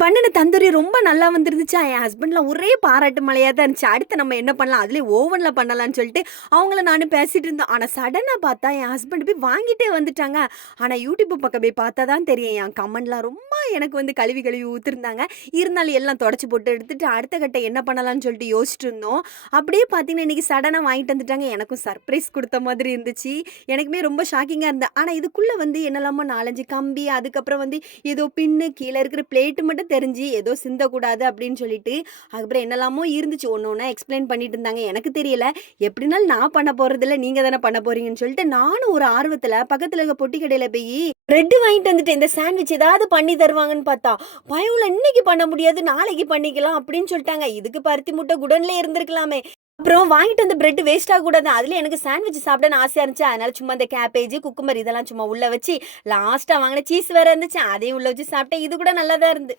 பண்ணுன தந்தூரி ரொம்ப நல்லா வந்துருந்துச்சா, என் ஹஸ்பண்ட்லாம் ஒரே பாராட்டு மழையா தான் இருந்துச்சு. அடுத்து நம்ம என்ன பண்ணலாம்? அதுலயும் ஓவன்ல பண்ணலான்னு சொல்லிட்டு, அவங்களும் நானும் பேசிட்டு இருந்தோம். ஆனா சடனா பார்த்தா, என் ஹஸ்பண்ட் போய் வாங்கிட்டே வந்துட்டாங்க. ஆனா யூடியூப் பக்கம் போய் பார்த்தா தான் தெரியும், என் கமெண்ட்லாம் ரொம்ப எனக்கு வந்து கழுவி கழுவி ஊத்திருந்தாங்க. இருந்தாலும் எல்லாம் தொடச்சு போட்டு எடுத்துட்டு, அடுத்த கட்டம் என்ன பண்ணலான்னு சொல்லிட்டு யோசிச்சுட்டு இருந்தோம். அப்படியே பார்த்தீங்கன்னா, இன்னைக்கு சடனா வாங்கிட்டு வந்துட்டாங்க. எனக்கும் சர்ப்ரைஸ் குடுத்த மாதிரி இருந்துச்சு. எனக்குமே ரொம்ப ஷாக்கிங்கா இருந்தது. ஆனா இதுக்குள்ள வந்து என்னலாமோ 4, 5 கம்பி, அதுக்கப்புறம் வந்து ஏதோ பின்னு, கீழ இருக்கிற பிளேட் மட்டும் தெரிஞ்சு, ஏதோ சிந்தக்கூடாது அப்படின்னு சொல்லிட்டு, அதுக்கப்புறம் என்னலாமோ இருந்துச்சு. ஒண்ணு ஒண்ணா எக்ஸ்ப்ளைன் பண்ணிட்டு இருந்தாங்க. எனக்கு தெரியல. எப்படினாலும் நான் பண்ண போறதில்ல. நீங்க தானே பண்ண போறீங்கன்னு சொல்லிட்டு, நானும் ஒரு ஆர்வத்துல பக்கத்துல இருக்க பொட்டி கடையில போயி பிரெட் வாங்கிட்டு வந்துட்டேன். இந்த சாண்ட்விச் ஏதாவது பண்ணி தருவாங்கன்னு பார்த்தா, பயவுல இன்னைக்கு பண்ண முடியாது, நாளைக்கு பண்ணிக்கலாம் அப்படின்னு சொல்லிட்டாங்க. இதுக்கு பருத்தி மூட்டை குடோன்லயே இருந்திருக்கலாமே. அப்புறம் வாங்கிட்டு வந்த பிரெட் வேஸ்ட் ஆகக்கூடாது. அதுல எனக்கு சாண்ட்விச் சாப்பிடன்னு ஆசையா இருந்துச்சு. அதனால சும்மா இந்த கேபேஜ், குக்கும்பர் இதெல்லாம் சும்மா உள்ள வச்சு, லாஸ்ட்டா வாங்குன சீஸ் வேற இருந்துச்சு. அதையும் உள்ள வச்சு சாப்பிட்டேன். இது கூட நல்லா தான் இருந்து